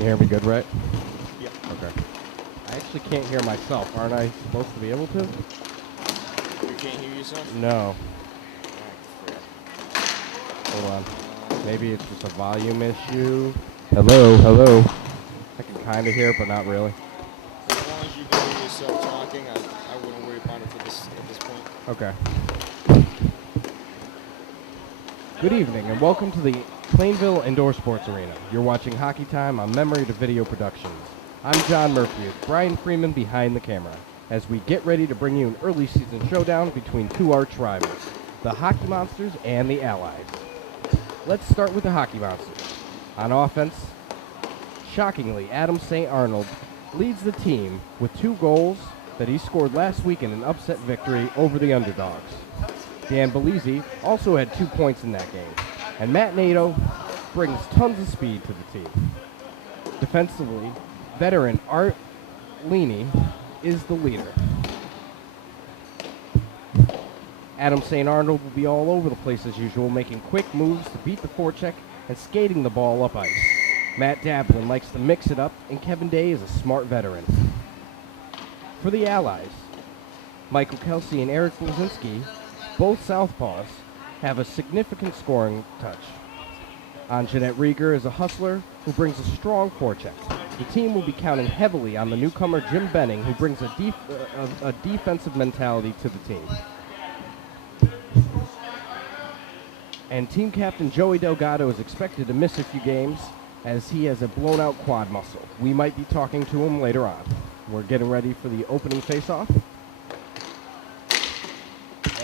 can hear me good, right? Yep. Okay. I actually can't hear myself. Aren't I supposed to be able to? You can't hear yourself? No. Ah, Hold on. Maybe it's just a volume issue. Hello, hello. I can kind of hear it, but not really. as long as you can hear yourself talking, I wouldn't worry about it at this point. Okay. Good evening, and welcome to the Plainville Indoor Sports Arena. You're watching Hockey Time on Memory to Video Productions. I'm John Murphy with Brian Freeman behind the camera, as we get ready to bring you an early season showdown between two arch rivals, the Hockey Monsters and the Allies. Let's start with the Hockey Monsters. On offense, shockingly, Adam St. Arnold leads the team with 2 goals that he scored last week in an upset victory over the underdogs. Dan Bellizzi also had 2 points in that game, and Matt Nato brings tons of speed to the team. Defensively, veteran Art Leaney is the leader. Adam St. Arnold will be all over the place as usual, making quick moves to beat the forecheck and skating the ball up ice. Matt Dablin likes to mix it up, and Kevin Day is a smart veteran. For the Allies, Michael Kelsey and Eric Blazinski, both southpaws, have a significant scoring touch. Anjanette Rieger is a hustler who brings a strong forecheck. The team will be counting heavily on the newcomer Jim Benning, who brings a defensive mentality to the team. And team captain Joey Delgado is expected to miss a few games as he has a blown-out quad muscle. We might be talking to him later on. We're getting ready for the opening face-off.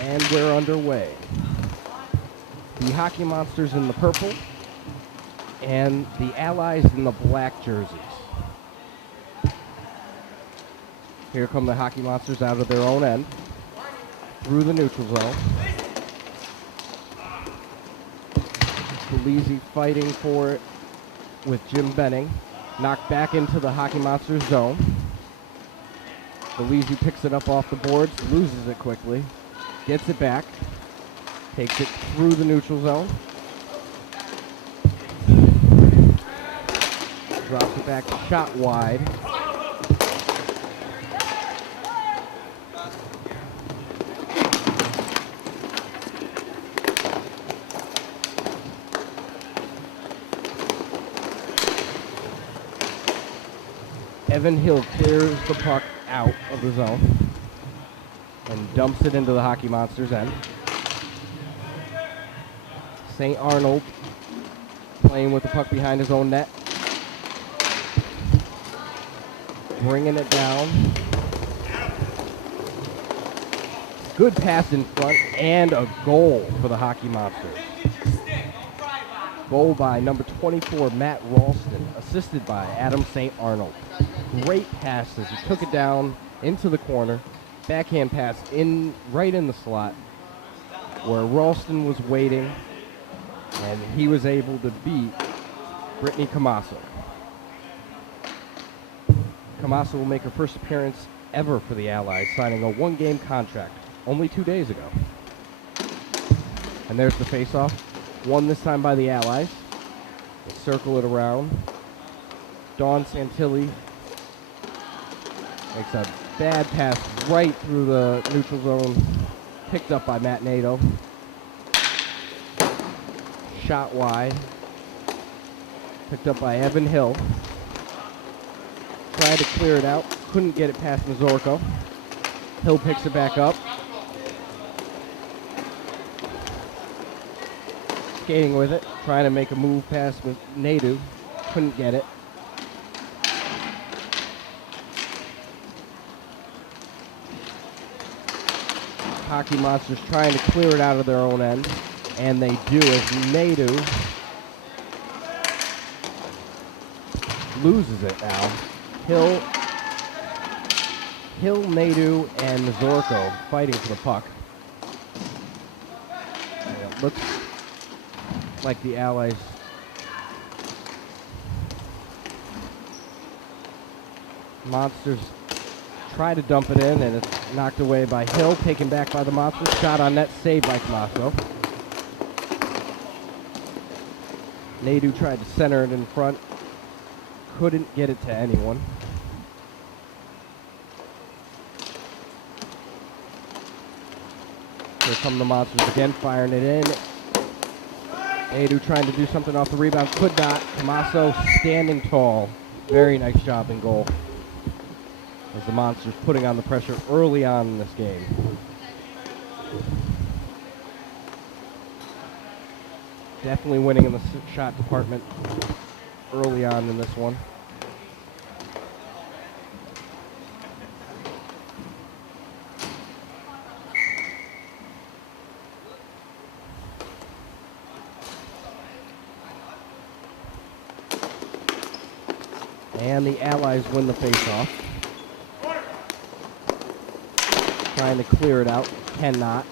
And we're underway. The Hockey Monsters in the purple and the Allies in the black jerseys. Here come the Hockey Monsters out of their own end, through the neutral zone. Bellizzi fighting for it with Jim Benning. Knocked back into the Hockey Monsters zone. Bellizzi picks it up off the boards, loses it quickly, gets it back, takes it through the neutral zone. Drops it back, shot wide. Evan Hill clears the puck out of the zone and dumps it into the Hockey Monsters' end. St. Arnold playing with the puck behind his own net. Bringing it down. Good pass in front and a goal for the Hockey Monsters. Goal by number 24, Matt Ralston, assisted by Adam St. Arnold. Great pass as he took it down into the corner. Backhand pass right in the slot where Ralston was waiting, and he was able to beat Brittany Camasso. Camasso will make her first appearance ever for the Allies, signing a 1-game contract only 2 days ago. And there's the face-off, won this time by the Allies. They circle it around. Dawn Santilli makes a bad pass right through the neutral zone, picked up by Matt Nato. Shot wide, picked up by Evan Hill. Tried to clear it out, couldn't get it past Mazorko. Hill picks it back up. Skating with it, trying to make a move past with Nadu, couldn't get it. Hockey Monsters trying to clear it out of their own end, and they do as Nadu loses it now. Hill, Nadu, and Mazorko fighting for the puck. And it looks like the Allies Monsters try to dump it in, and it's knocked away by Hill, taken back by the Monsters. Shot on net, saved by Camasso. Nadu tried to center it in front. couldn't get it to anyone. Here come the Monsters again, firing it in. E2 trying to do something off the rebound, could not. Tommaso standing tall. Very nice job in goal. As the Monsters putting on the pressure early on in this game. Definitely winning in the shot department early on in this one. And the Allies win the faceoff. Trying to clear it out, cannot.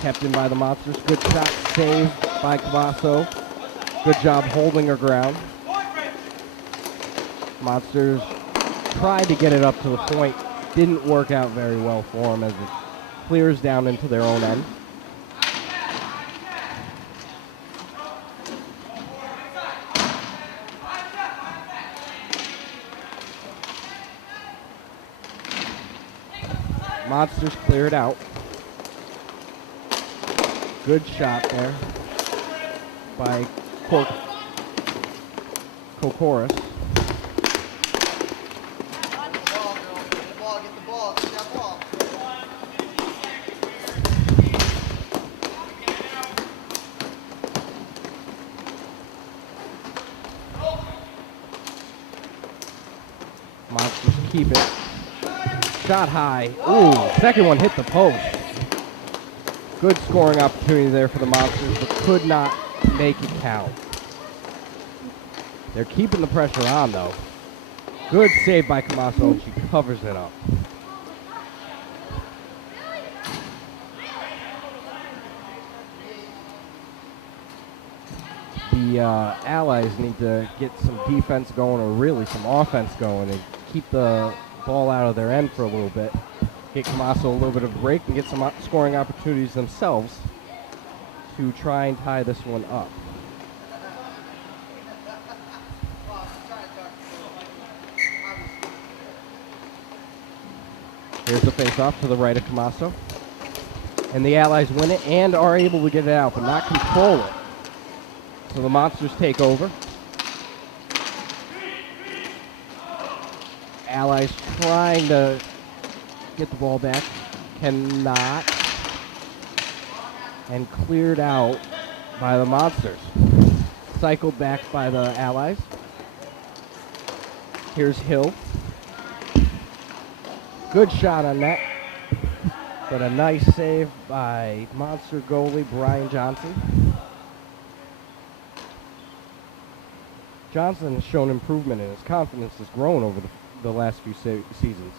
Kept in by the Monsters. Good shot, saved by Cavasso. Good job holding her ground. Monsters tried to get it up to the point. Didn't work out very well for them as it clears down into their own end. Monsters clear it out. Good shot there by Kokoris. Get the ball, get that ball. Monsters keep it. Shot high. Ooh, second one hit the post. Good scoring opportunity there for the Monsters, but could not make it count. They're keeping the pressure on, though. Good save by Camasso, and she covers it up. The Allies need to get some defense going, or really some offense going, and keep the ball out of their end for a little bit. Get Camasso a little bit of a break and get some scoring opportunities themselves to try and tie this one up. Here's the face-off to the right of Camasso. And the Allies win it and are able to get it out, but not control it. So the Monsters take over. Allies trying to get the ball back, cannot, and cleared out by the Monsters. Cycled back by the Allies. Here's Hill. Good shot on that, but a nice save by Monster goalie Brian Johnson. Johnson has shown improvement and his confidence has grown over the last few seasons.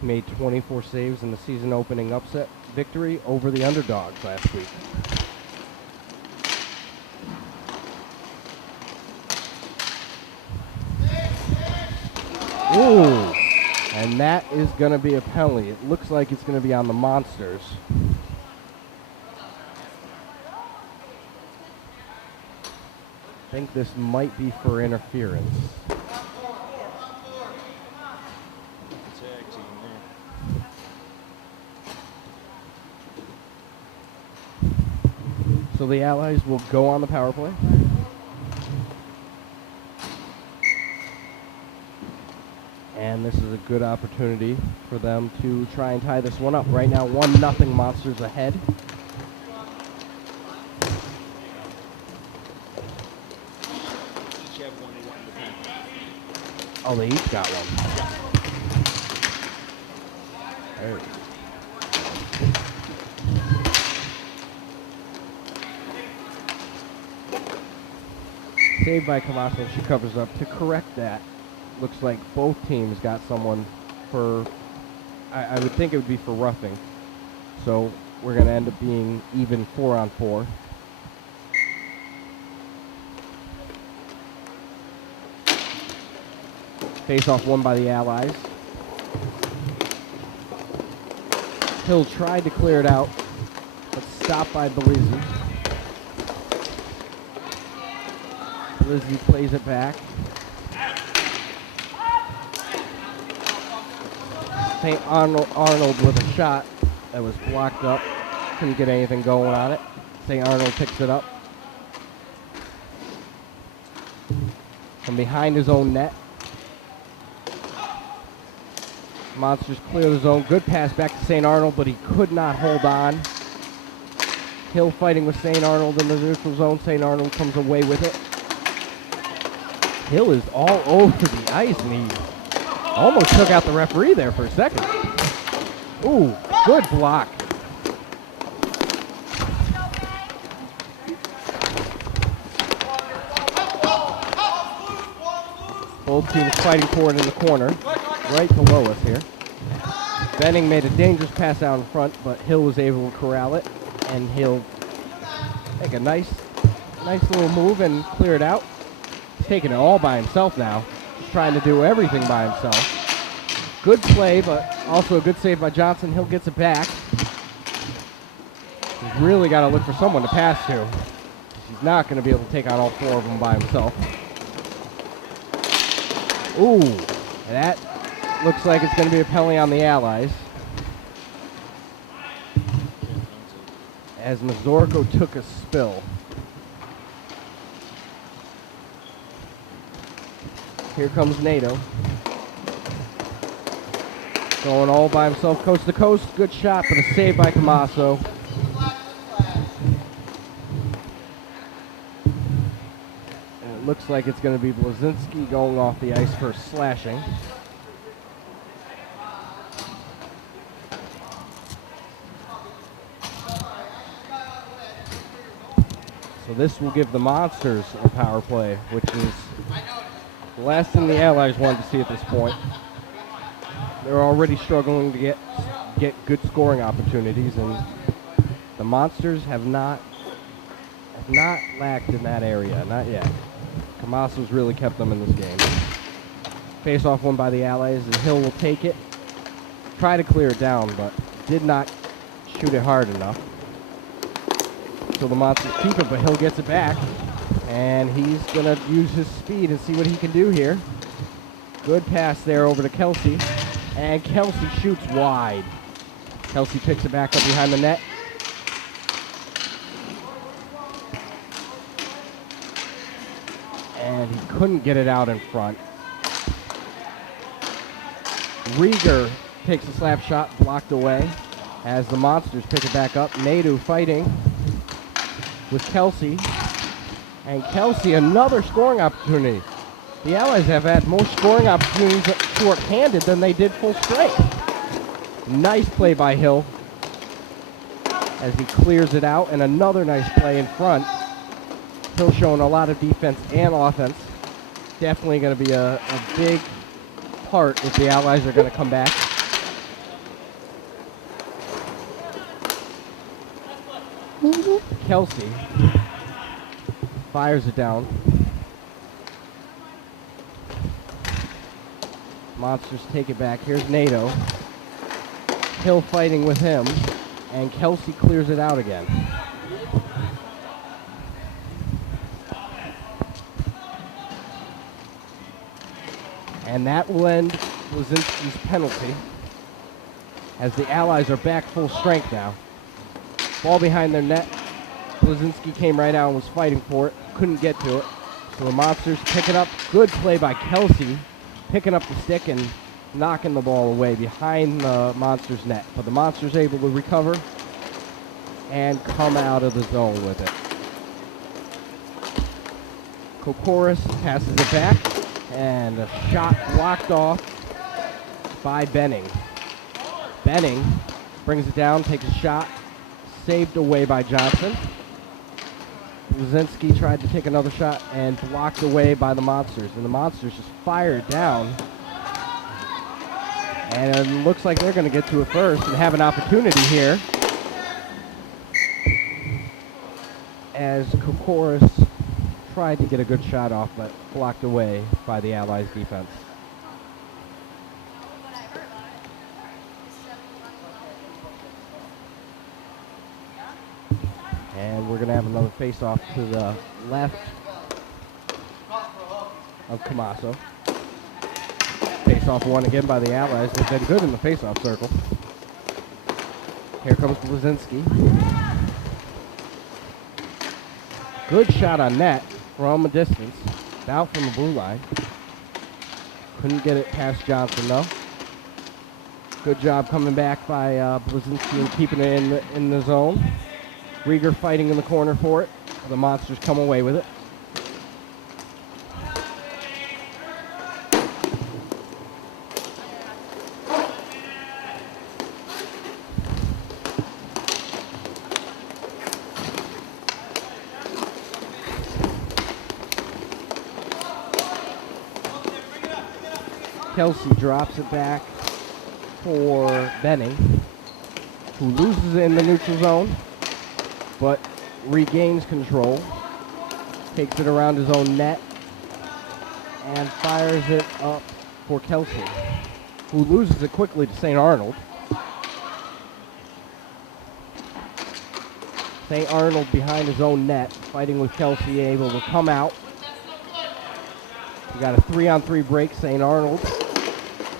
He made 24 saves in the season opening upset victory over the Underdogs last week. Ooh, and that is going to be a penalty. It looks like it's going to be on the Monsters. I think this might be for interference. Tag team there. So the Allies will go on the power play. And this is a good opportunity for them to try and tie this one up. Right now, 1-0 Monsters ahead. Each have one they want in the paint. Oh, they each got one. There it is. Saved by Camasso. She covers up to correct that. Looks like both teams got someone for, I would think it would be for roughing. So we're going to end up being even 4-on-4. Face-off won by the Allies. Hill tried to clear it out, but stopped by Belizzi. Belizzi plays it back. St. Arnold with a shot that was blocked up. Couldn't get anything going on it. St. Arnold picks it up. From behind his own net. Monsters clear the zone. Good pass back to St. Arnold, but he could not hold on. Hill fighting with St. Arnold in the neutral zone. St. Arnold comes away with it. Hill is all over the ice, and he almost took out the referee there for a second. Ooh, good block. Both teams fighting for it in the corner, right below us here. Benning made a dangerous pass out in front, but Hill was able to corral it, and he'll make a nice little move and clear it out. He's taking it all by himself now. He's trying to do everything by himself. Good play, but also a good save by Johnson. Hill gets it back. He's really got to look for someone to pass to. He's not going to be able to take on all four of them by himself. Ooh, that looks like it's going to be a penalty on the Allies. As Mazorko took a spill. Here comes NATO. Going all by himself, coast to coast. Good shot, but a save by Camasso. And it looks like it's going to be Blazinski going off the ice for slashing. So this will give the Monsters a power play, which is the last thing the Allies wanted to see at this point. They're already struggling to get good scoring opportunities, and the Monsters have not lacked in that area, not yet. Camasso's really kept them in this game. Face-off won by the Allies, and Hill will take it. Try to clear it down, but did not shoot it hard enough. So the Monsters keep it, but Hill gets it back. And he's going to use his speed and see what he can do here. Good pass there over to Kelsey. And Kelsey shoots wide. Kelsey picks it back up behind the net. And he couldn't get it out in front. Rieger takes a slap shot, blocked away. As the Monsters pick it back up. Nadu fighting with Kelsey. And Kelsey, another scoring opportunity. The Allies have had more scoring opportunities short-handed than they did full strength. Nice play by Hill as he clears it out, and another nice play in front. Hill showing a lot of defense and offense. Definitely going to be a big part if the Allies are going to come back. Kelsey fires it down. Monsters take it back. Here's NATO. Hill fighting with him, and Kelsey clears it out again. And that will end Blazinski's penalty as the Allies are back full strength now. Ball behind their net. Blazinski came right out and was fighting for it. Couldn't get to it. So the Monsters pick it up. Good play by Kelsey. Picking up the stick and knocking the ball away behind the Monsters' net. But the Monsters able to recover and come out of the zone with it. Kokoris passes it back, and a shot blocked off by Benning. Benning brings it down, takes a shot, saved away by Johnson. Blazinski tried to take another shot and blocked away by the Monsters. And the Monsters just fired down. And it looks like they're going to get to it first and have an opportunity here. As Kokoris tried to get a good shot off, but blocked away by the Allies' defense. And we're going to have another face-off to the left of Camasso. Face face-off won again by the Allies. They've been good in the face-off circle. Here comes Blazinski. Good shot on net from a distance. Out from the blue line. Couldn't get it past Johnson, though. Good job coming back by Blazinski and keeping it in the zone. Rieger fighting in the corner for it. The Monsters come away with it. Kelsey drops it back for Benning, who loses it in the neutral zone, but regains control, takes it around his own net, and fires it up for Kelsey, who loses it quickly to St. Arnold. St. Arnold behind his own net, fighting with Kelsey, able to come out. We got a 3-on-3 break. St. Arnold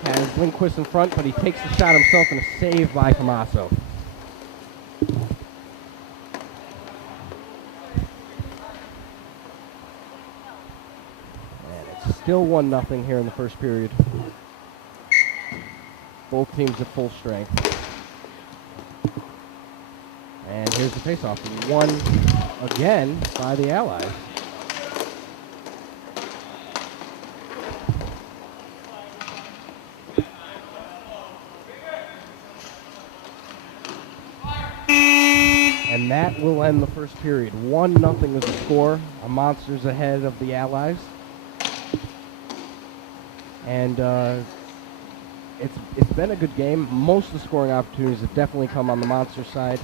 has Lindquist in front, but he takes the shot himself and a save by Tommaso. And it's still 1-0 here in the first period. Both teams at full strength. And here's the faceoff. Won again by the Allies. And that will end the first period. 1-0 is the score. A Monsters ahead of the Allies. And it's been a good game. Most of the scoring opportunities have definitely come on the Monsters side.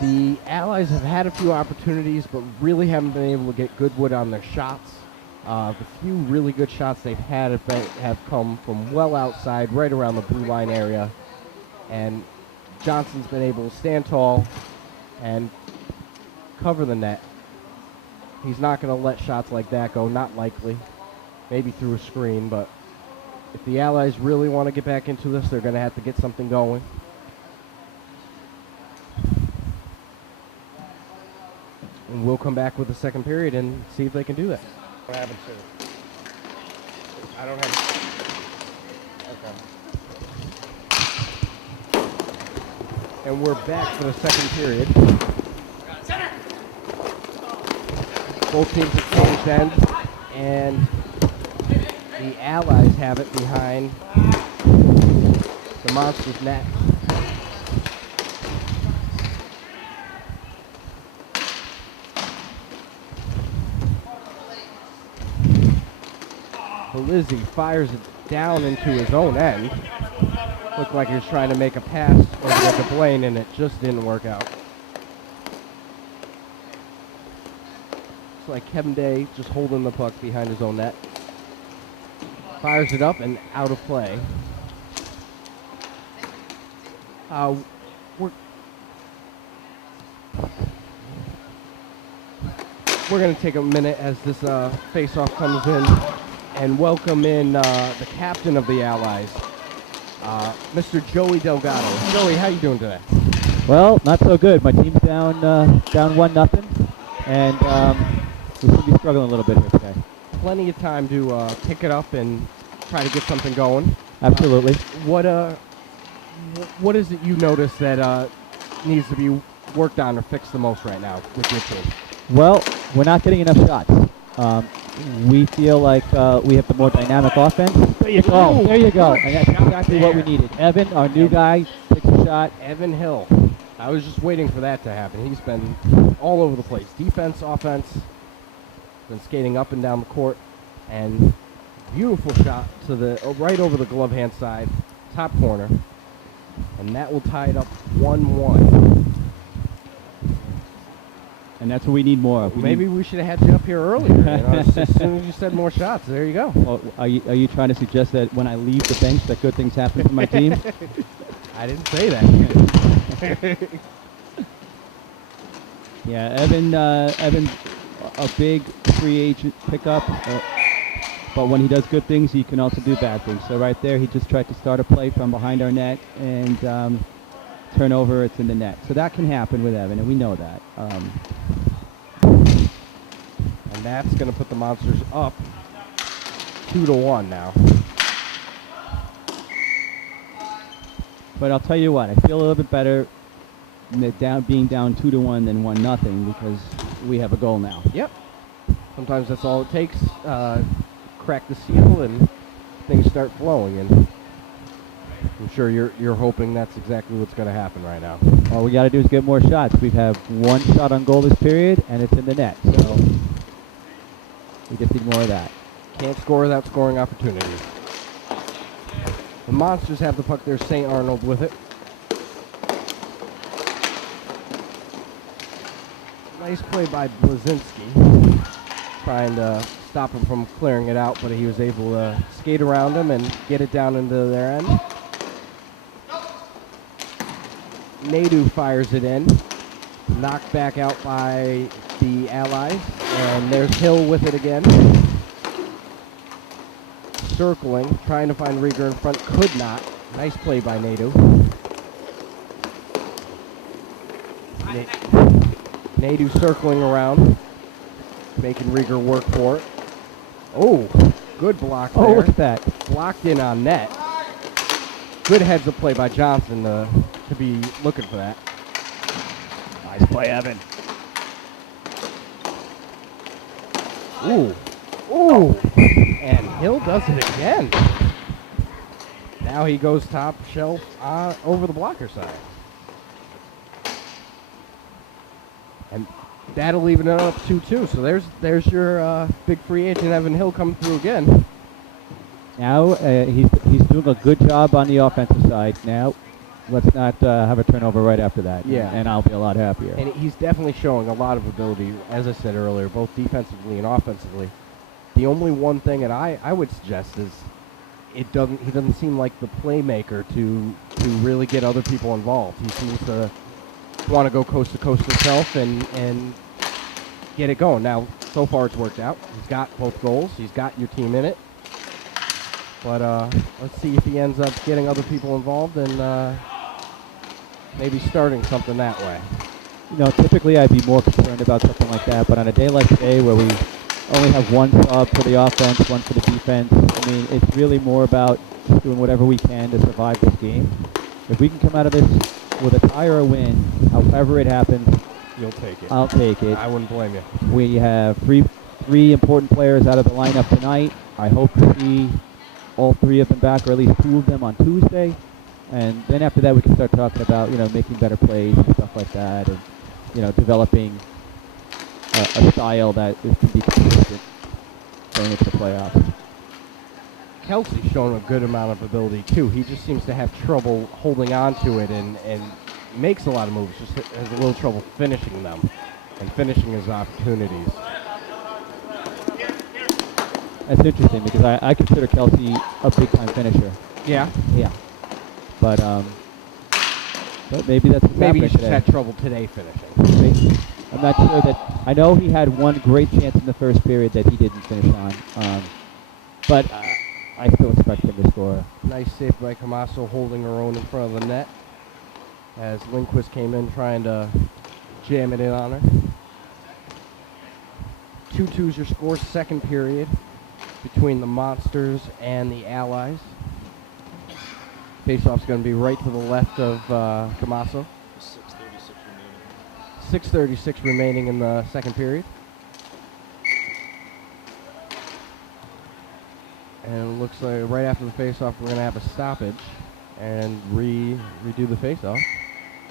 The Allies have had a few opportunities, but really haven't been able to get good wood on their shots. The few really good shots they've had have come from well outside, right around the blue line area. And Johnson's been able to stand tall and cover the net. He's not going to let shots like that go, not likely. Maybe through a screen, but if the Allies really want to get back into this, they're going to have to get something going. And we'll come back with the second period and see if they can do that. What happened to it? I don't have. Okay. And we're back for the second period. Both teams have changed ends, and the Allies have it behind the Monsters' net. Lizzie fires it down into his own end. Looked like he was trying to make a pass over to Blaine, and it just didn't work out. It's like Kevin Day just holding the puck behind his own net. Fires it up and out of play. We're going to take a minute as this face-off comes in and welcome in the captain of the Allies, Mr. Joey Delgado. Joey, how you doing today? Well, not so good. My team's down 1-0, and we seem to be struggling a little bit here today. Plenty of time to pick it up and try to get something going. Absolutely. What is it you notice that needs to be worked on or fixed the most right now with your team? Well, we're not getting enough shots. We feel like we have the more dynamic offense. There you go. There you go. And that's exactly what we needed. Evan, our new guy, takes a shot. Evan Hill. I was just waiting for that to happen. He's been all over the place. Defense, offense. Been skating up and down the court. And beautiful shot to the right over the glove hand side, top corner. And that will tie it up 1-1. And that's what we need more of. Maybe we should have had you up here earlier. You know, as soon as you said more shots, there you go. Well, are you trying to suggest that when I leave the bench that good things happen to my team? I didn't say that. Yeah, Evan, a big free agent pickup. but when he does good things, he can also do bad things. So right there, he just tried to start a play from behind our net and turnover, it's in the net. So that can happen with Evan, and we know that. And that's going to put the Monsters up 2-1 now. But I'll tell you what, I feel a little bit better being down 2-1 than 1-0 because we have a goal now. Yep. Sometimes that's all it takes. Crack the seal and things start flowing. And I'm sure you're hoping that's exactly what's going to happen right now. All we got to do is get more shots. We've had one shot on goal this period, and it's in the net. So we just need more of that. Can't score without scoring opportunities. The Monsters have the puck there. St. Arnold with it. Nice play by Blazinski. Trying to stop him from clearing it out, but he was able to skate around him and get it down into their end. Nadu fires it in. Knocked back out by the Allies. And there's Hill with it again. Circling, trying to find Rieger in front, could not. Nice play by Nadu. Nadu circling around, making Rieger work for it. Oh, good block there. Oh, look at that. Blocked in on net. Good heads-up play by Johnson to be looking for that. Nice play, Evan. Ooh. Ooh. And Hill does it again. Now he goes top shelf over the blocker side. And that'll even it up 2-2. So there's your big free agent Evan Hill coming through again. Now he's doing a good job on the offensive side. Now let's not have a turnover right after that. Yeah. And I'll be a lot happier. And he's definitely showing a lot of ability, as I said earlier, both defensively and offensively. The only one thing that I would suggest is he doesn't seem like the playmaker to really get other people involved. He seems to want to go coast to coast himself and get it going. Now, so far it's worked out. He's got both goals. He's got your team in it. But let's see if he ends up getting other people involved and maybe starting something that way. You know, typically I'd be more concerned about something like that, but on a day like today where we only have one sub for the offense, one for the defense, I mean, it's really more about just doing whatever we can to survive this game. If we can come out of this with a tie or a win, however it happens, You'll take it. I'll take it. I wouldn't blame you. We have three important players out of the lineup tonight. I hope to see all three of them back, or at least two of them on Tuesday. And then after that, we can start talking about, making better plays and stuff like that, and, developing a style that can be consistent going into the playoffs. Kelsey's shown a good amount of ability, too. He just seems to have trouble holding on to it and makes a lot of moves, just has a little trouble finishing them and finishing his opportunities. That's interesting because I consider Kelsey a big-time finisher. Yeah? Yeah. But maybe that's what's Maybe he happening just today. had trouble today finishing. Maybe. I'm not sure that. I know he had one great chance in the first period that he didn't finish on. But I still expect him to score. Nice save by Camasso holding her own in front of the net as Lindquist came in trying to jam it in on her. 2-2's your score, second period between the Monsters and the Allies. Faceoff's going to be right to the left of Camasso. 6:36 remaining in the second period. And it looks like right after the faceoff we're going to have a stoppage and redo the faceoff.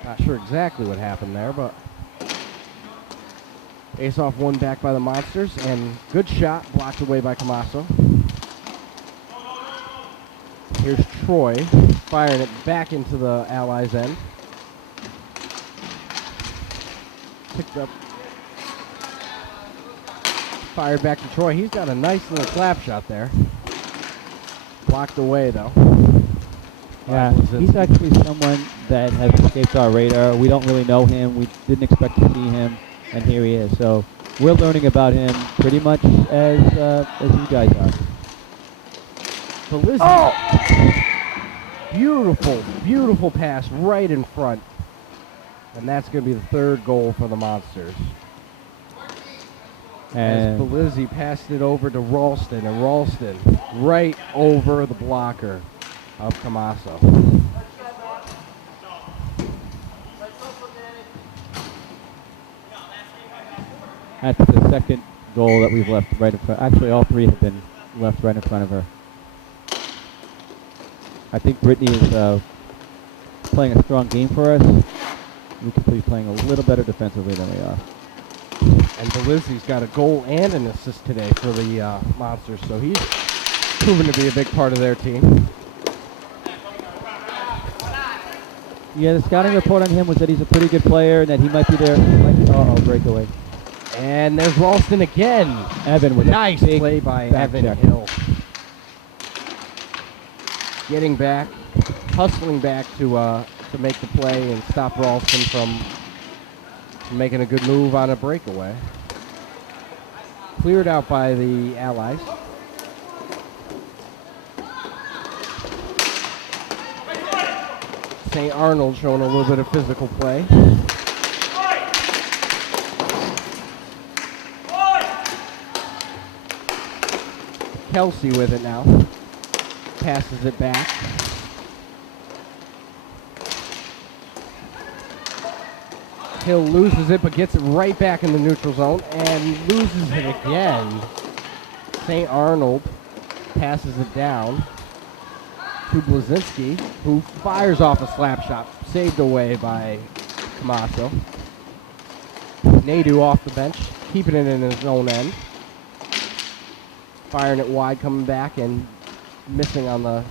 Not sure exactly what happened there, but faceoff won back by the Monsters, and good shot blocked away by Camasso. Here's Troy firing it back into the Allies' end. Picked up, fired back to Troy. He's got a nice little slap shot there. Blocked away though. Yeah, he's actually someone that has escaped our radar. We don't really know him. We didn't expect to see him, and here he is. So we're learning about him pretty much as you guys are. Belizzi. Beautiful, beautiful pass right in front. And that's going to be the third goal for the Monsters. As And Belizzi passed it over to Ralston, and Ralston right over the blocker of Camaso. that's the second goal that we've left right in front. Actually, all three have been left right in front of her. I think Brittany is playing a strong game for us. We could be playing a little better defensively than we are. And Belizzi's got a goal and an assist today for the Monsters, so he's proven to be a big part of their team. Yeah, the scouting report on him was that he's a pretty good player and that he might be there. Breakaway. And there's Ralston again. Evan with Nice a big play by back Evan check. Hill. Getting back, hustling back to make the play and stop Ralston from making a good move on a breakaway. Cleared out by the Allies. St. Arnold showing a little bit of physical play. Kelsey with it now. Passes it back. Hill loses it, but gets it right back in the neutral zone and loses it again. St. Arnold passes it down to Blazinski, who fires off a slap shot, saved away by Camaso. Nadu off the bench, keeping it in his own end. Firing it wide, coming back and missing on the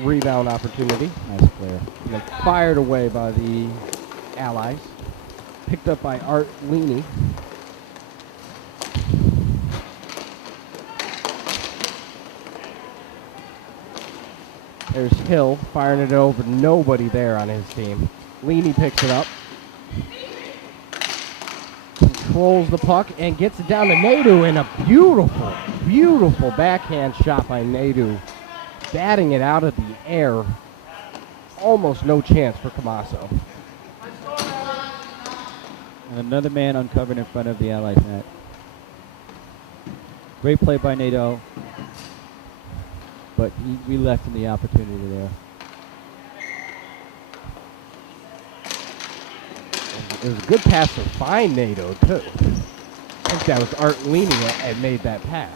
rebound opportunity. Nice player. And then fired away by the Allies. Picked up by Art Leaney. There's Hill firing it over. Nobody there on his team. Leaney picks it up. Controls the puck and gets it down to Nadu in a beautiful, beautiful backhand shot by Nadu. Batting it out of the air. Almost no chance for Camaso. And another man uncovered in front of the Allies net. Great play by Nato, but we left him the opportunity there. It was a good pass to find Nato, too. I think that was Art Leaney that had made that pass.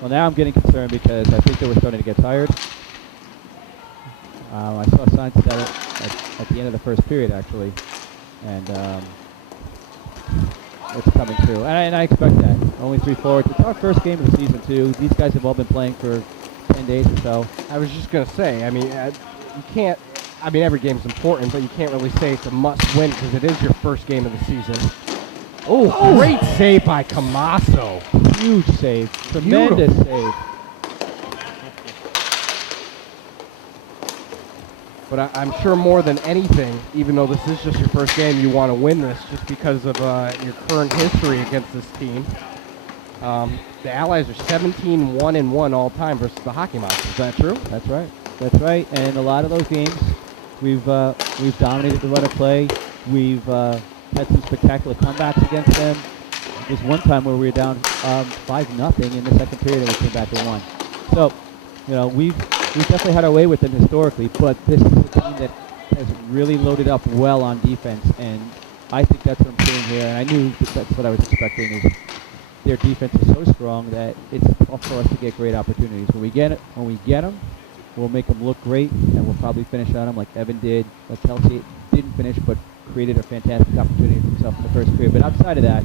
Well, now I'm getting concerned because I think they were starting to get tired. I saw signs of that at the end of the first period, actually. And it's coming through. And I expect that. Only 3 forwards. It's our first game of the season, too. These guys have all been playing for 10 days or so. I was just going to say, I mean, you can't, I mean, every game's important, but you can't really say it's a must-win because it is your first game of the season. Oh, great save by Camaso. Huge save. Tremendous save. But I'm sure more than anything, even though this is just your first game, you want to win this just because of your current history against this team. The Allies are 17-1-1 all time versus the Hockey Monsters. Is that true? That's right. That's right. And in a lot of those games, we've dominated the run of play. We've had some spectacular comebacks against them. There's one time where we were down 5-0 in the second period and we came back to 1. So, you know, we've definitely had our way with them historically, but this is a team that has really loaded up well on defense, and I think that's what I'm seeing here. And I knew that's what I was expecting. Is their defense is so strong that it's tough for us to get great opportunities. When we get them, we'll make them look great, and we'll probably finish on them like Evan did, like Kelsey didn't finish, but created a fantastic opportunity for himself in the first period. But outside of that,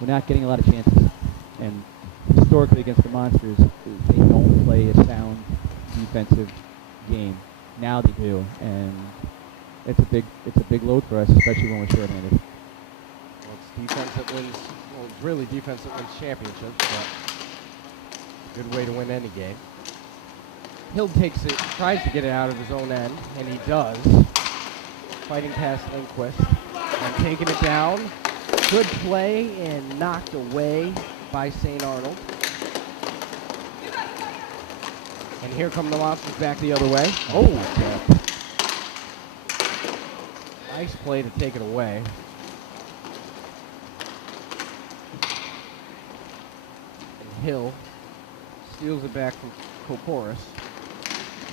we're not getting a lot of chances. And historically against the Monsters, they don't play a sound defensive game. Now they do, and it's a big load for us, especially when we're short-handed. Well, it's defense that wins. Well, it's really defense that wins championships, but good way to win any game. Hill takes it, tries to get it out of his own end, and he does. Fighting past Lindquist and taking it down. Good play and knocked away by St. Arnold. And here come the Monsters back the other way. Oh, Nice play to take it away. And Hill steals it back from Kokoris.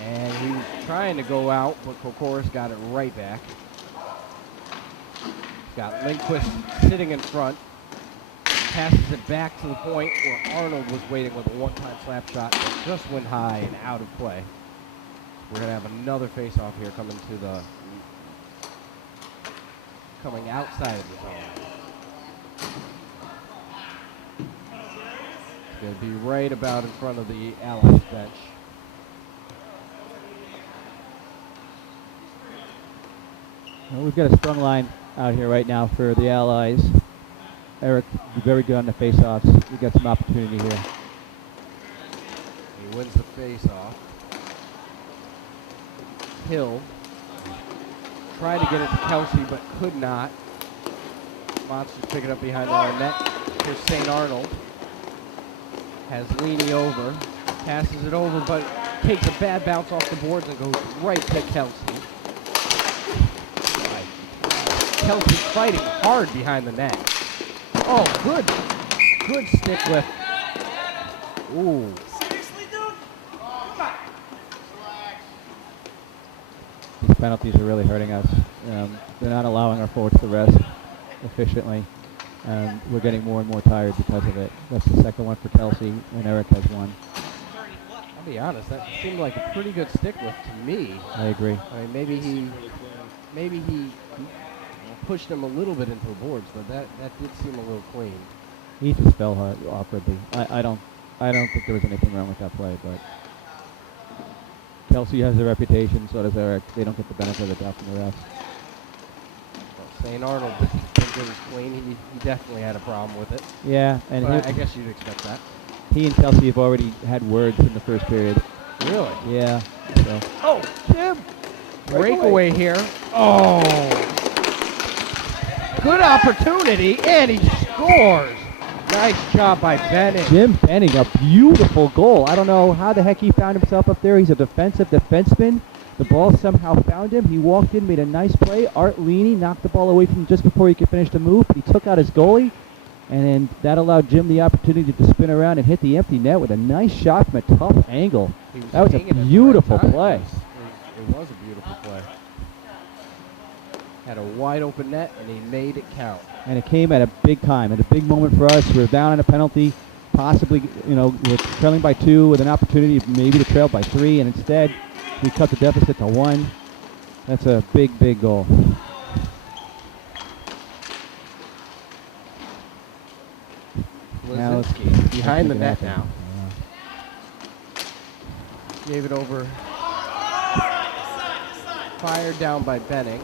And he was trying to go out, but Kokoris got it right back. Got Lindquist sitting in front. Passes it back to the point where Arnold was waiting with a one-time slap shot that just went high and out of play. We're going to have another face-off here coming outside of the zone. It's going to be right about in front of the Allies bench. Well, we've got a strong line out here right now for the Allies. Eric, very good on the face-offs. We got some opportunity here. He wins the face-off. Hill tried to get it to Kelsey, but could not. Monsters pick it up behind our net. Here's St. Arnold. Has Leany over. Passes it over, but takes a bad bounce off the boards and goes right to Kelsey. Kelsey fighting hard behind the net. Oh, good stick lift. Ooh. Seriously, dude? Come on. These penalties are really hurting us. They're not allowing our forwards to rest efficiently. We're getting more and more tired because of it. That's the second one for Kelsey, and Eric has one. I'll be honest, that seemed like a pretty good stick lift to me. I agree. I mean, maybe he pushed him a little bit into the boards, but that did seem a little clean. He just fell hard awkwardly. I don't think there was anything wrong with that play, but Kelsey has a reputation, so does Eric. They don't get the benefit of the doubt from the refs. Well, St. Arnold didn't think it was clean. He definitely had a problem with it. Yeah, and But I guess you'd expect that. he and Kelsey have already had words in the first period. Really? Yeah. So. Oh, Jim! Breakaway here. Oh! Good opportunity, and he scores. Nice job by Bennett. Jim Benning, a beautiful goal. I don't know how the heck he found himself up there. He's a defensive defenseman. The ball somehow found him. He walked in, made a nice play. Art Leany knocked the ball away from him just before he could finish the move. He took out his goalie, and then that allowed Jim the opportunity to spin around and hit the empty net with a nice shot from a tough angle. That was a beautiful play. It was a beautiful play. Had a wide open net, and he made it count. And it came at a big time, at a big moment for us. We're down on a penalty, possibly, we're trailing by 2 with an opportunity maybe to trail by 3, and instead we cut the deficit to 1. That's a big, big goal. Now Blazinski behind the net happen. now. Gave it over. Fired down by Benning.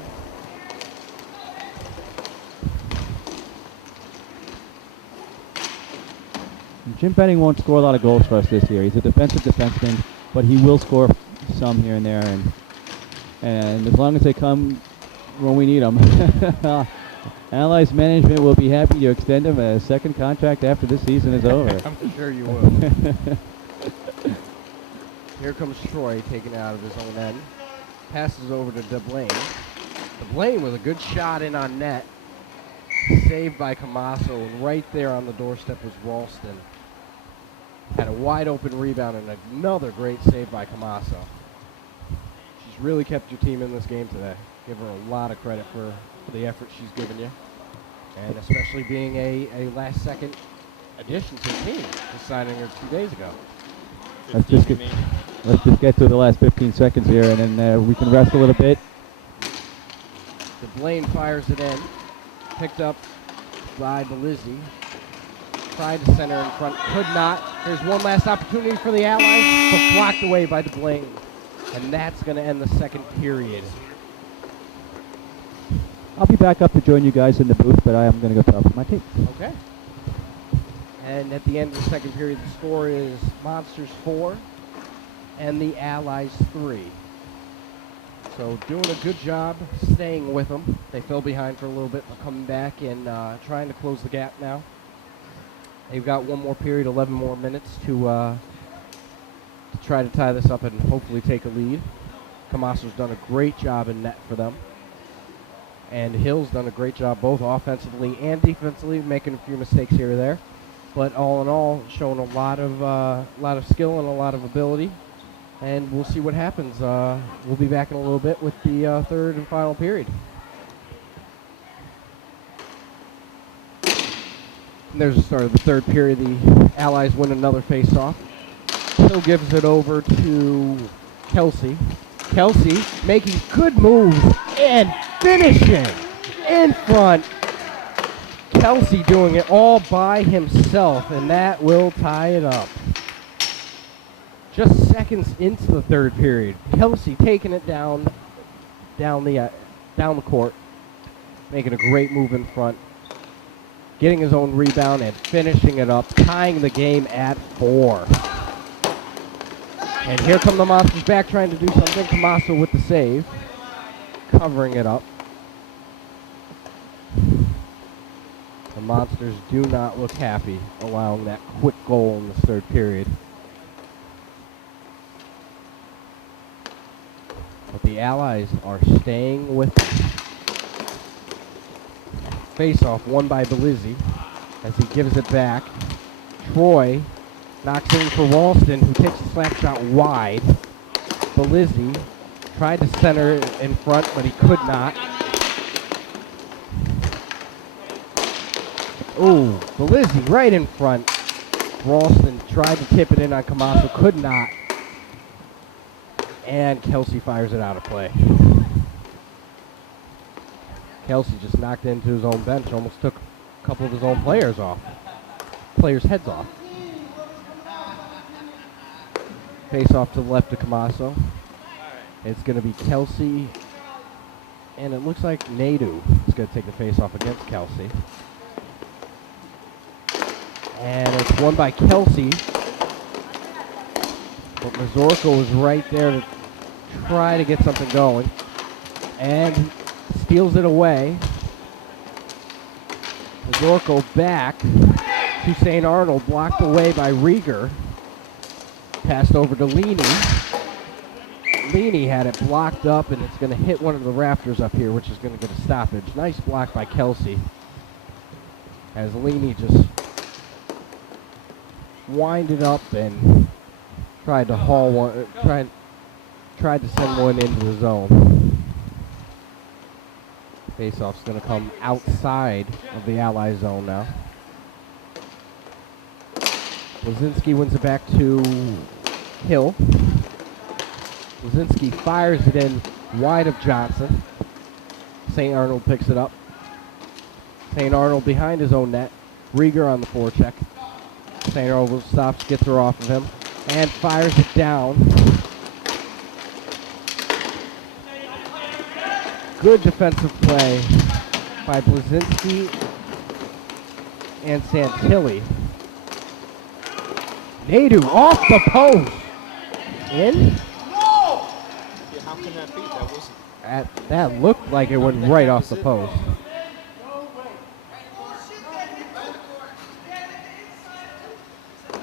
Jim Benning won't score a lot of goals for us this year. He's a defensive defenseman, but he will score some here and there. And as long as they come when we need them, Allies management will be happy to extend him a second contract after this season is over. I'm sure you will. Here comes Troy taking it out of his own end. Passes over to DeBlane. DeBlane with a good shot in on net. Saved by Camasso, and right there on the doorstep was Ralston. Had a wide open rebound and another great save by Camasso. She's really kept your team in this game today. Give her a lot of credit for the effort she's given you. And especially being a last-second addition to the team, just signing her 2 days ago. Let's just get to the last 15 seconds here, and then we can rest a little bit. DeBlane fires it in. Picked up by Belizzi. Tried to center in front, could not. There's one last opportunity for the Allies, but blocked away by DeBlane. And that's going to end the second period. I'll be back up to join you guys in the booth, but I am going to go talk with my team. Okay. And at the end of the second period, the score is Monsters 4 and the Allies 3. So doing a good job staying with them. They fell behind for a little bit, but coming back and trying to close the gap now. They've got one more period, 11 more minutes to to try to tie this up and hopefully take a lead. Camaso's done a great job in net for them. And Hill's done a great job both offensively and defensively, making a few mistakes here or there. But all in all, showing a lot of skill and a lot of ability. And we'll see what happens. We'll be back in a little bit with the third and final period. And there's the start of the third period. The Allies win another face-off. Hill gives it over to Kelsey. Kelsey making good moves and finishing in front. Kelsey doing it all by himself, and that will tie it up. Just seconds into the third period, Kelsey taking it down the court, making a great move in front, getting his own rebound and finishing it up, tying the game at 4. And here come the Monsters back trying to do something. Camaso with the save, covering it up. The Monsters do not look happy allowing that quick goal in the third period. But the Allies are staying with it. Face-off won by Belizzi as he gives it back. Troy knocks in for Ralston, who takes a slap shot wide. Belizzi tried to center it in front, but he could not. Ooh, Belizzi right in front. Ralston tried to tip it in on Camaso, could not. And Kelsey fires it out of play. Kelsey just knocked into his own bench, almost took a couple of his own players' heads off. Face off to the left of Camaso. It's going to be Kelsey, and it looks like Nadu is going to take the face off against Kelsey. And it's won by Kelsey, but Mazorko was right there to try to get something going, and steals it away. Mazorko back to St. Arnold, blocked away by Rieger. Passed over to Leaney. Leaney had it blocked up, and it's going to hit one of the rafters up here, which is going to get a stoppage. Nice block by Kelsey, as Leaney just winded up and tried to haul one, tried to send one into the zone. Faceoff's going to come outside of the Ally zone now. Blazinski wins it back to Hill. Blazinski fires it in wide of Johnson. St. Arnold picks it up. St. Arnold behind his own net. Rieger on the forecheck. St. Arnold stops, gets her off of him, and fires it down. Good defensive play by Blazinski and Santilli. Nadu off the post. In? Yeah, how can that be? That wasn't. That looked like it went right off the post.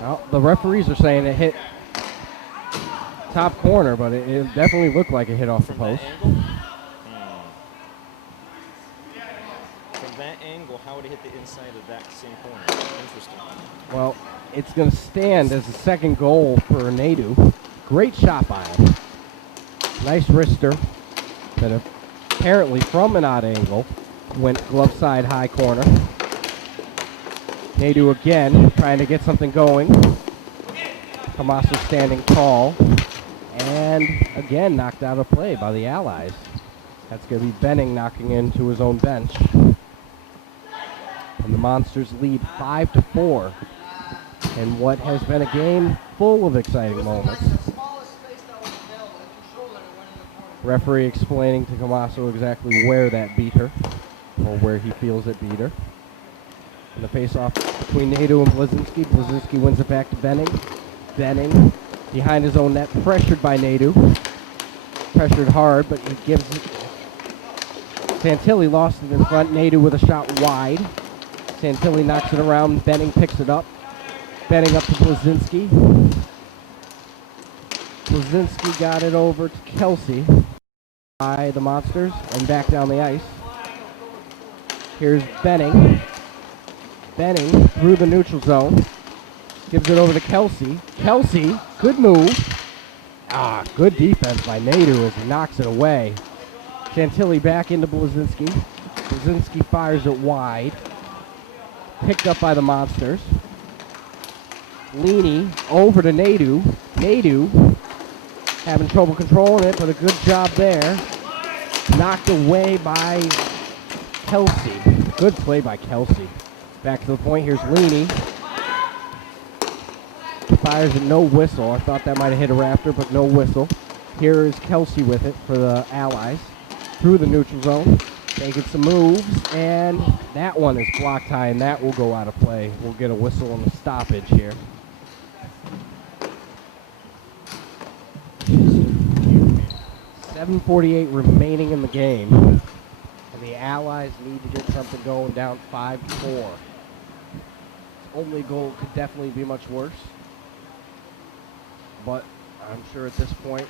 Well, the referees are saying it hit top corner, but it definitely looked like it hit off the post. From that angle, how would it hit the inside of that same corner? Interesting. Well, it's going to stand as a second goal for Nadu. Great shot by him. Nice wrister that apparently from an odd angle went glove side high corner. Nadu again trying to get something going. Camaso standing tall. And again knocked out of play by the Allies. That's going to be Benning knocking into his own bench. And the Monsters lead 5-4 in what has been a game full of exciting moments. Referee explaining to Camaso exactly where that beat her, or where he feels it beat her. And the face-off between Nadu and Blazinski. Blazinski wins it back to Benning. Benning behind his own net, pressured by Nadu. Pressured hard, but he gives it. Santilli lost it in front. Nadu with a shot wide. Santilli knocks it around. Benning picks it up. Benning up to Blazinski. Blazinski got it over to Kelsey by the Monsters and back down the ice. Here's Benning. Benning through the neutral zone. Gives it over to Kelsey. Kelsey, good move. Good defense by Nadu as he knocks it away. Chantilly back into Blazinski. Blazinski fires it wide. Picked up by the Monsters. Leany over to Nadu. Nadu having trouble controlling it, but a good job there. Knocked away by Kelsey. Good play by Kelsey. Back to the point. Here's Leany. Fires a no whistle. I thought that might have hit a rafter, but no whistle. Here is Kelsey with it for the Allies. Through the neutral zone. Making some moves, and that one is blocked high, and that will go out of play. We'll get a whistle and a stoppage here. $7:48 remaining in the game, and the Allies need to get something going, down 5-4. Only goal could definitely be much worse, but I'm sure at this point,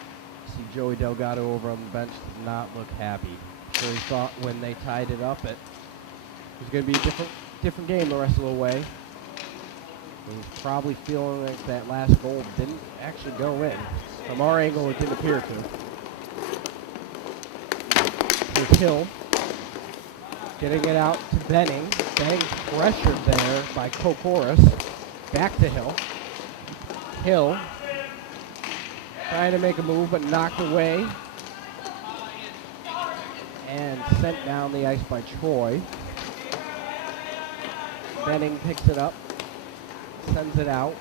see Joey Delgado over on the bench does not look happy. So he thought when they tied it up, it was going to be a different game the rest of the way. He was probably feeling like that last goal didn't actually go in. From our angle, it didn't appear to. Here's Hill. Getting it out to Benning. Benning pressured there by Kokoris. Back to Hill. Hill trying to make a move, but knocked away. And sent down the ice by Troy. Benning picks it up, sends it out.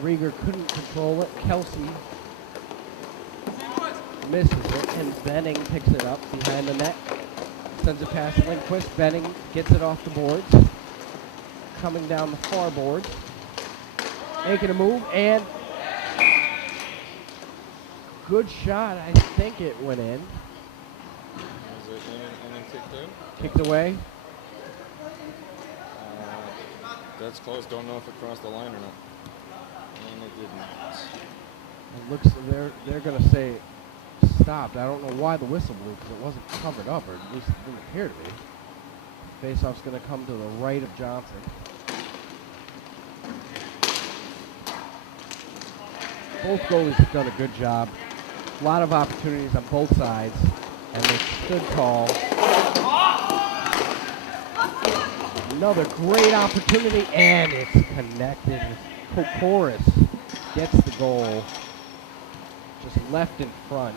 Rieger couldn't control it. Kelsey misses it, and Benning picks it up behind the net. Sends it past Lindquist. Benning gets it off the boards. Coming down the far boards. Making a move, and good shot. I think it went in. Kicked away. That's close. Don't know if it crossed the line or not. And it didn't. It looks they're gonna say stopped. I don't know why the whistle blew because it wasn't covered up, or at least it didn't appear to be. Faceoff's gonna come to the right of Johnson. Both goalies have done a good job. A lot of opportunities on both sides, and they stood tall. Another great opportunity, and it's connected. Kokoris gets the goal. Just left in front.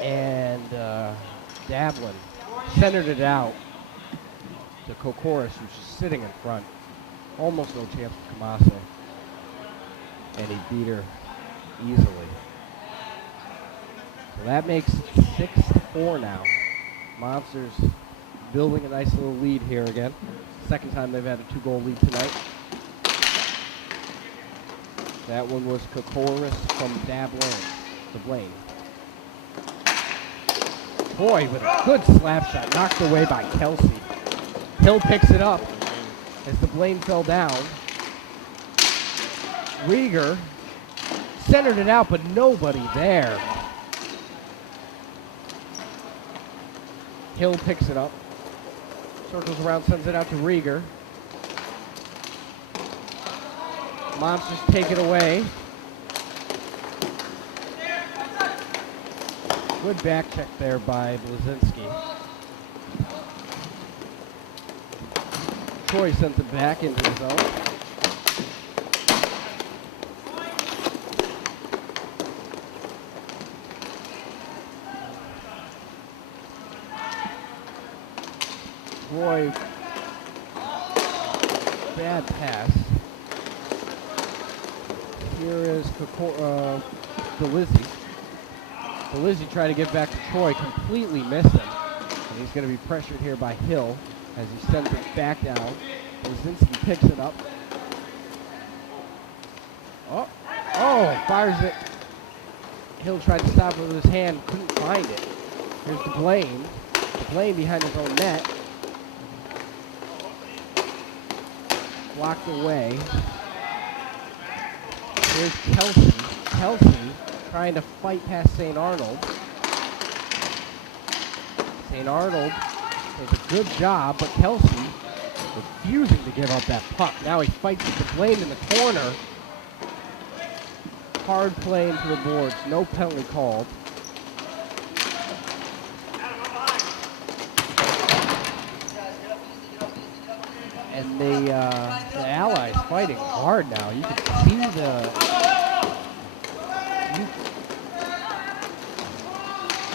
And Davlin centered it out to Kokoris, who's just sitting in front. Almost no chance for Kamase. And he beat her easily. So that makes it 6-4 now. Monsters building a nice little lead here again. Second time they've had a 2-goal lead tonight. That one was Kokoris from Davlin to Blaine. Boy, with a good slap shot, knocked away by Kelsey. Hill picks it up as the Blaine fell down. Rieger centered it out, but nobody there. Hill picks it up. Circles around, sends it out to Rieger. Monsters take it away. Good back check there by Blazinski. Troy sends it back into his zone. Troy, bad pass. Here is Delizzi. Delizzi tried to get back to Troy, completely missed him. And he's going to be pressured here by Hill as he sends it back down. Blazinski picks it up. Fires it. Hill tried to stop it with his hand, couldn't find it. Here's DeBlane. DeBlane behind his own net. blocked away. Here's Kelsey. Kelsey trying to fight past St. Arnold. St. Arnold does a good job, but Kelsey refusing to give up that puck. Now he fights with the blade in the corner. Hard play into the boards. No penalty called. And the Allies fighting hard now. You can see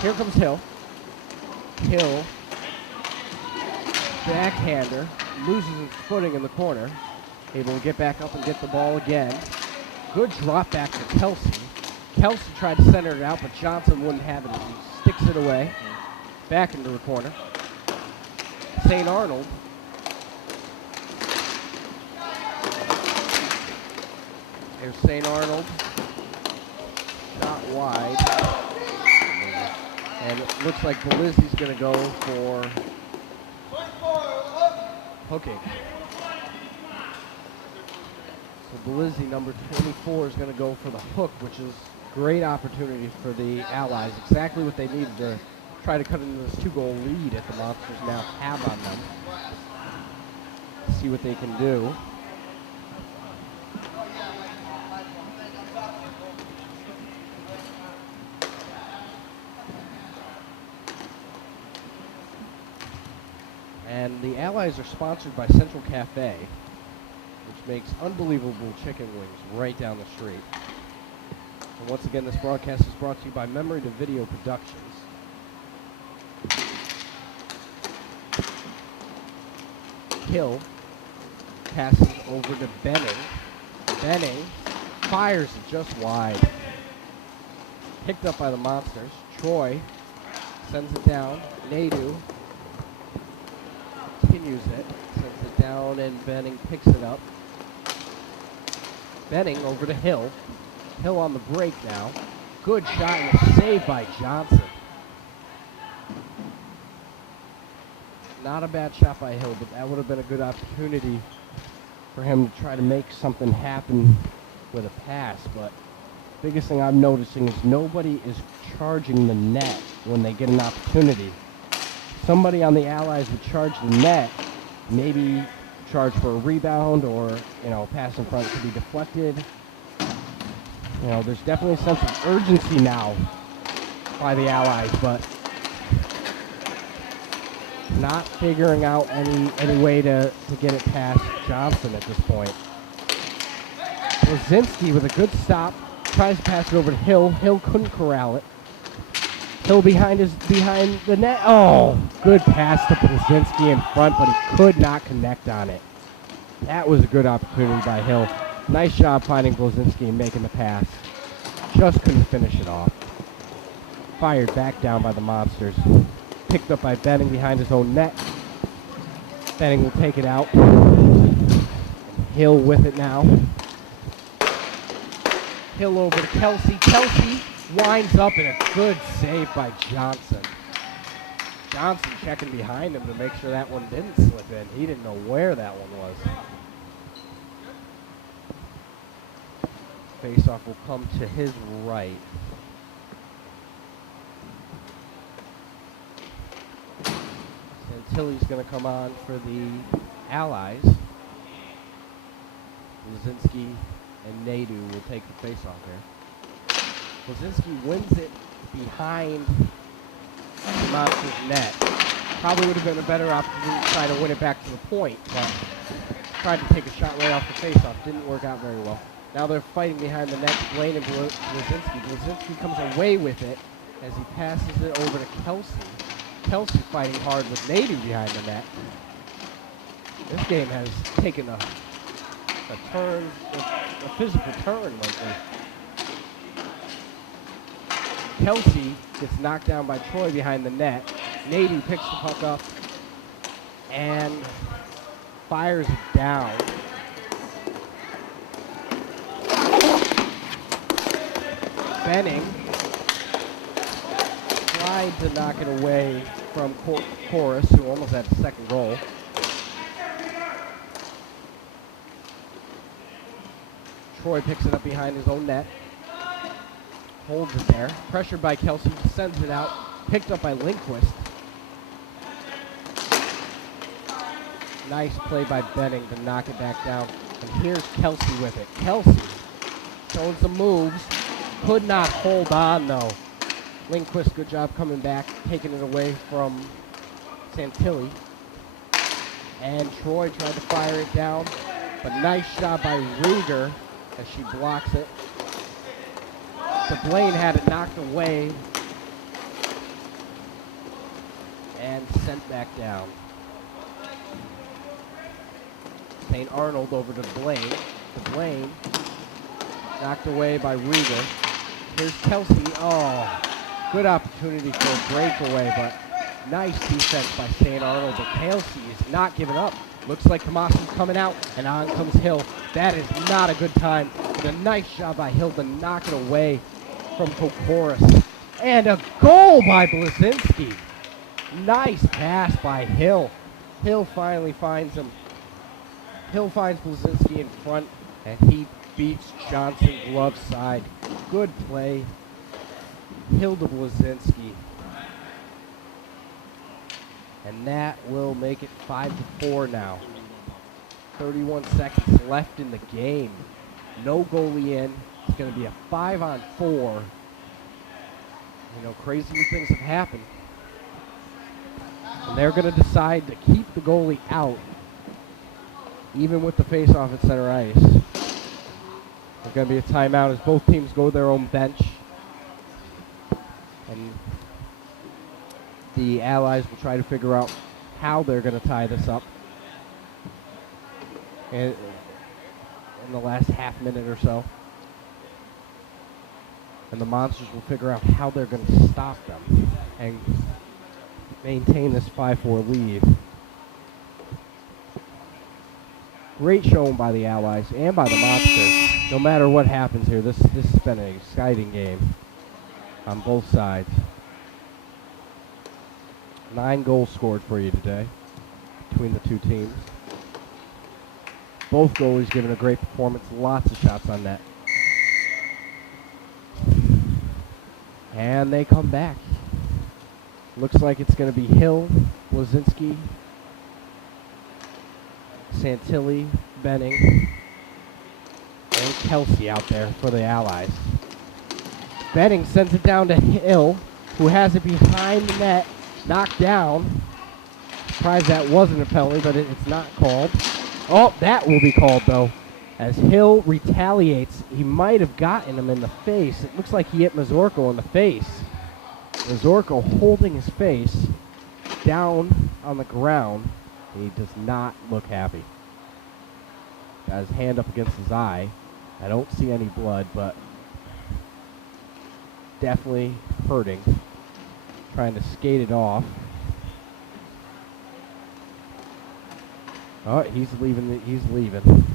here comes Hill. Hill, backhander, loses his footing in the corner. Able to get back up and get the ball again. Good drop back to Kelsey. Kelsey tried to center it out, but Johnson wouldn't have it as he sticks it away. Back into the corner. St. Arnold. There's St. Arnold. Shot wide. And it looks like Belizzi's going to go for hooking. So Belizzi, number 24, is going to go for the hook, which is great opportunity for the Allies. Exactly what they needed to try to cut into this 2-goal lead that the Monsters now have on them. See what they can do. And the Allies are sponsored by Central Cafe, which makes unbelievable chicken wings right down the street. And once again, this broadcast is brought to you by Memory to Video Productions. Hill passes over to Benning. Benning fires it just wide. Picked up by the Monsters. Troy sends it down. Nadu continues it, sends it down, and Benning picks it up. Benning over to Hill. Hill on the break now. Good shot and a save by Johnson. Not a bad shot by Hill, but that would have been a good opportunity for him to try to make something happen with a pass. But biggest thing I'm noticing is nobody is charging the net when they get an opportunity. Somebody on the Allies would charge the net, maybe charge for a rebound or, pass in front could be deflected. There's definitely a sense of urgency now by the Allies, but not figuring out any way to get it past Johnson at this point. Blazinski with a good stop, tries to pass it over to Hill. Hill couldn't corral it. Hill behind the net. Oh, good pass to Blazinski in front, but he could not connect on it. That was a good opportunity by Hill. Nice job finding Blazinski and making the pass. Just couldn't finish it off. Fired back down by the Monsters. Picked up by Benning behind his own net. Benning will take it out. Hill with it now. Hill over to Kelsey. Kelsey winds up in a good save by Johnson. Johnson checking behind him to make sure that one didn't slip in. He didn't know where that one was. Faceoff will come to his right. Tilly's going to come on for the Allies. Blazinski and Nadu will take the faceoff here. Blazinski wins it behind the Monsters' net. Probably would have been a better opportunity to try to win it back to the point, but tried to take a shot right off the faceoff. Didn't work out very well. Now they're fighting behind the net, Blaine and Blazinski. Blazinski comes away with it as he passes it over to Kelsey. Kelsey fighting hard with Nadu behind the net. This game has taken a turn, a physical turn lately. Kelsey gets knocked down by Troy behind the net. Nadu picks the puck up and fires it down. Benning tried to knock it away from Chorus, who almost had a second goal. Troy picks it up behind his own net. Holds it there. Pressured by Kelsey. Sends it out. Picked up by Lindquist. Nice play by Benning to knock it back down. And here's Kelsey with it. Kelsey showing some moves. Could not hold on, though. Lindquist, good job coming back, taking it away from Santilli. And Troy tried to fire it down. But nice shot by Rieger as she blocks it. DeBlane had it knocked away and sent back down. St. Arnold over to DeBlane. DeBlane knocked away by Rieger. Here's Kelsey. Oh, good opportunity for a breakaway, but nice defense by St. Arnold. But Kelsey is not giving up. Looks like Kamasi's coming out, and on comes Hill. That is not a good time. But a nice job by Hill to knock it away from Kokoris. And a goal by Blazinski. Nice pass by Hill. Hill finally finds him. Hill finds Blazinski in front, and he beats Johnson glove side. Good play. Hill to Blazinski. And that will make it 5-4 now. 31 seconds left in the game. No goalie in. It's going to be a 5-on-4. You know, crazy things have happened. And they're going to decide to keep the goalie out, even with the face-off at center ice. There's going to be a timeout as both teams go to their own bench. And the Allies will try to figure out how they're going to tie this up in the last half minute or so. And the Monsters will figure out how they're going to stop them and maintain this 5-4 lead. Great showing by the Allies and by the Monsters. No matter what happens here, this has been an exciting game on both sides. 9 goals scored for you today between the two teams. Both goalies giving a great performance. Lots of shots on net. And they come back. Looks like it's going to be Hill, Blazinski, Santilli, Benning, and Kelsey out there for the Allies. Benning sends it down to Hill, who has it behind the net, knocked down. Surprised that wasn't a penalty, but it's not called. Oh, that will be called, though, as Hill retaliates. He might have gotten him in the face. It looks like he hit Mazurko in the face. Mazurko holding his face down on the ground. He does not look happy. Got his hand up against his eye. I don't see any blood, but definitely hurting. Trying to skate it off. Oh, he's leaving. He's leaving.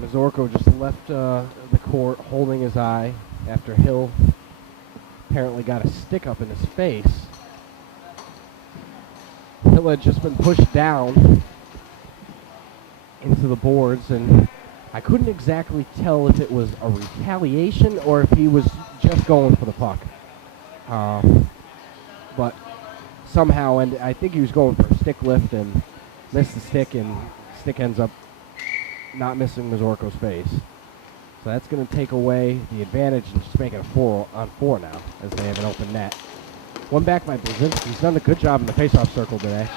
Mazurko just left the court holding his eye after Hill apparently got a stick up in his face. Hill had just been pushed down into the boards, and I couldn't exactly tell if it was a retaliation or if he was just going for the puck. But somehow, and I think he was going for a stick lift and missed the stick, and stick ends up not missing Mazurko's face. So that's going to take away the advantage and just make it a 4-on-4 now, as they have an open net. One back by Blazinski. He's done a good job in the faceoff circle today.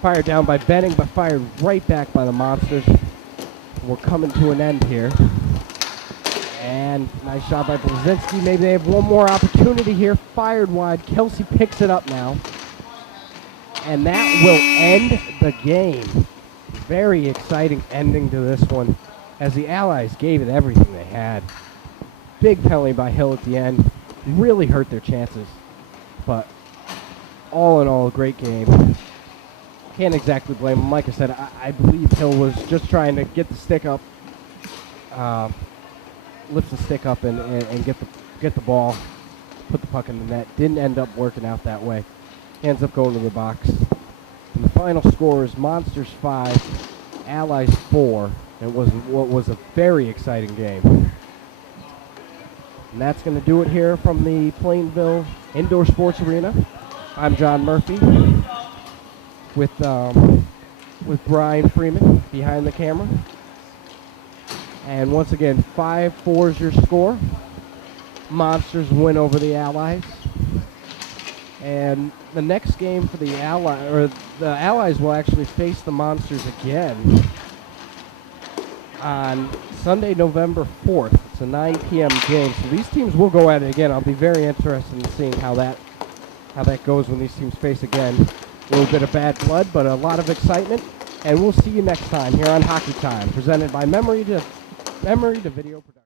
Fired down by Benning, but fired right back by the Monsters. We're coming to an end here. And nice shot by Blazinski. Maybe they have one more opportunity here. Fired wide. Kelsey picks it up now. And that will end the game. Very exciting ending to this one, as the Allies gave it everything they had. Big penalty by Hill at the end. Really hurt their chances. But all in all, a great game. Can't exactly blame him. Like I said, I believe Hill was just trying to get the stick up, lift the stick up and get the ball, put the puck in the net. Didn't end up working out that way. ends up going to the box. And the final score is Monsters 5, Allies 4. It was what was a very exciting game. And that's going to do it here from the Plainville Indoor Sports Arena. I'm John Murphy with Brian Freeman behind the camera. And once again, 5-4 is your score. Monsters win over the Allies. And the next game for the Allies will actually face the Monsters again on Sunday, November 4th. It's a 9 p.m. game, so these teams will go at it again. I'll be very interested in seeing how that goes when these teams face again. A little bit of bad blood, but a lot of excitement. And we'll see you next time here on Hockey Time, presented by Memory to Video Production.